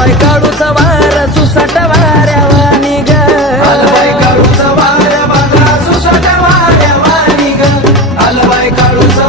Bye काढूचा वार सुसाट वाऱ्यावा निघ. आलबाय काढूचा